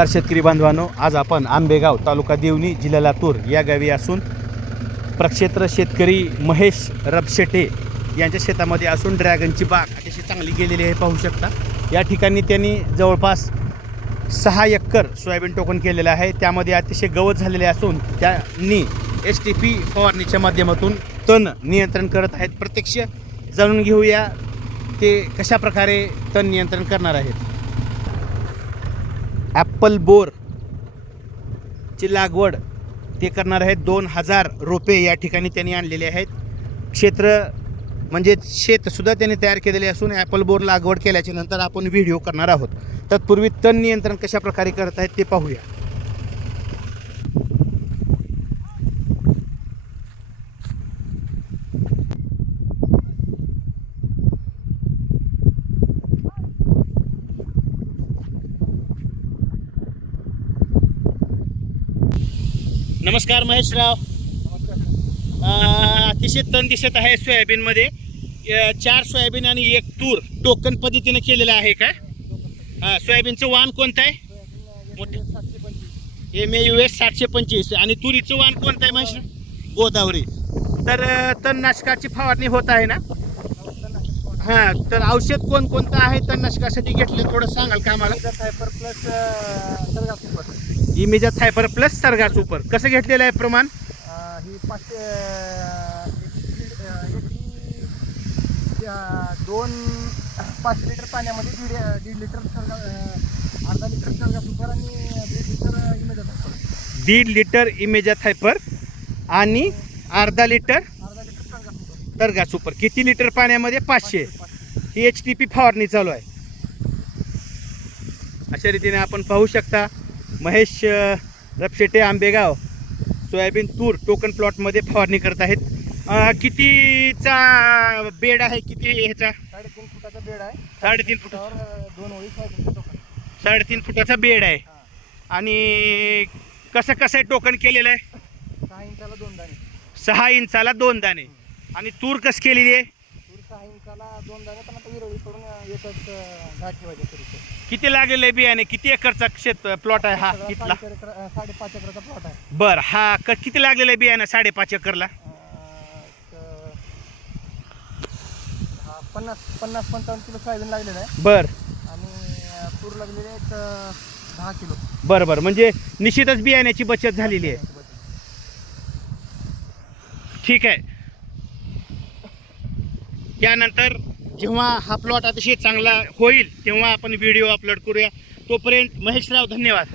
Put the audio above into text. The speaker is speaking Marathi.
नमस्कार शेतकरी बांधवांनो आज आपण आंबेगाव तालुका देवणी जिल्हा लातूर या गावी असून प्रक्षेत्र शेतकरी महेश रबशेटे यांच्या शेतामध्ये असून ड्रॅगनची बाग अतिशय चांगली गेलेली आहे पाहू शकता. या ठिकाणी त्यांनी जवळपास सहा एकर सोयाबीन टोकन केलेलं आहे. त्यामध्ये अतिशय गवत झालेले असून त्यांनी एस टी पी फवारणीच्या माध्यमातून तण नियंत्रण करत आहेत. प्रत्यक्ष जाणून घेऊया ते कशा प्रकारे तण नियंत्रण करणार आहेत. ॲपल बोर ची लागवड ते करणार आहेत. दोन हजार रोपे या ठिकाणी त्यांनी आणलेले आहेत. क्षेत्र म्हणजे शेतसुद्धा त्यांनी तयार केलेले असून ॲपल बोर लागवड केल्याच्यानंतर आपण व्हिडिओ करणार आहोत. तत्पूर्वी तण नियंत्रण कशा प्रकारे करत आहेत ते पाहूया. नमस्कार महेशराव. अतिशय तण दिसत आहे सोयाबीनमध्ये. चार सोयाबीन आणि एक तूर टोकन पद्धतीने केलेलं आहे का? हा सोयाबीनचं वाण कोणतं आहे? मोठं. एम ए यू एस सातशे पंचवीस. आणि तुरीचं वाण कोणतं आहे महेश? गोदावरी. तर तणनाशकाची फवारणी होत आहे ना? हां तर औषध कोण कोणतं आहे? तणनाशकासाठी घेतलं? थोडं सांगाल का आम्हाला? सायपर प्लस सरगा सुपर इमेजा थायपर प्लस सरगा सुपर कसं घेतलेलं आहे प्रमाण? ही पाचशे अं, एक- अं, एक- अं, दोन पाचशे लिटर पाण्यामध्ये दीड दीड लिटर सरगा अं, अर्धा लिटर सरगा सुपर आणि दीड लिटर इमेज सुपर दीड लिटर इमेजा थायपर आणि अर्धा लिटर सरगा सुपर किती लिटर पाण्यामध्ये? पाचशे. ही एच टी पी फवारणी चालू आहे. अशा रीतीने आपण पाहू शकता महेश रपशेटे आंबेगाव सोयाबीन तूर टोकन प्लॉटमध्ये फवारणी करत आहेत. कितीचा बेड आहे? किती ह्याचा? साडेतीन फुटाचा बेड आहे. साडेतीन फुट. त्यावर अं, दोन ओळी टोकन साडेतीन फुटाचा बेड आहे. आणि कसं कसं आहे टोकन केलेलं आहे? सहा इंचाला दोन दाणे. सहा इंचाला दोन दाणे. आणि तूर कसं केलेली आहे? तूर सहा इंचाला दोन दाणे पण आता विरळी करून अं, एकच अं, घाट ठेवायचे तुरीचे किती लागलेलं आहे बियाणे? किती एकरचा शेत प्लॉट आहे हा इथला? साडेचार एकर- अं, साडेपाच एकराचा प्लॉट आहे. बर हा क- किती लागलेलं आहे बियाणं साडेपाच एकरला? अं, हा, पन्नास पन्नास पंचावन्न किलो सोयाबीन लागलेलं आहे. बर. आणि अं, तूर लागलेले अं, दहा किलो. बर बर म्हणजे निश्चितच बियाण्याची बचत झालेली आहे. ठीक आहे. त्यानंतर जेव्हा हा प्लॉट अतिशय चांगला होईल तेव्हा आपण व्हिडिओ अपलोड करूया. तोपर्यंत महेशराव धन्यवाद.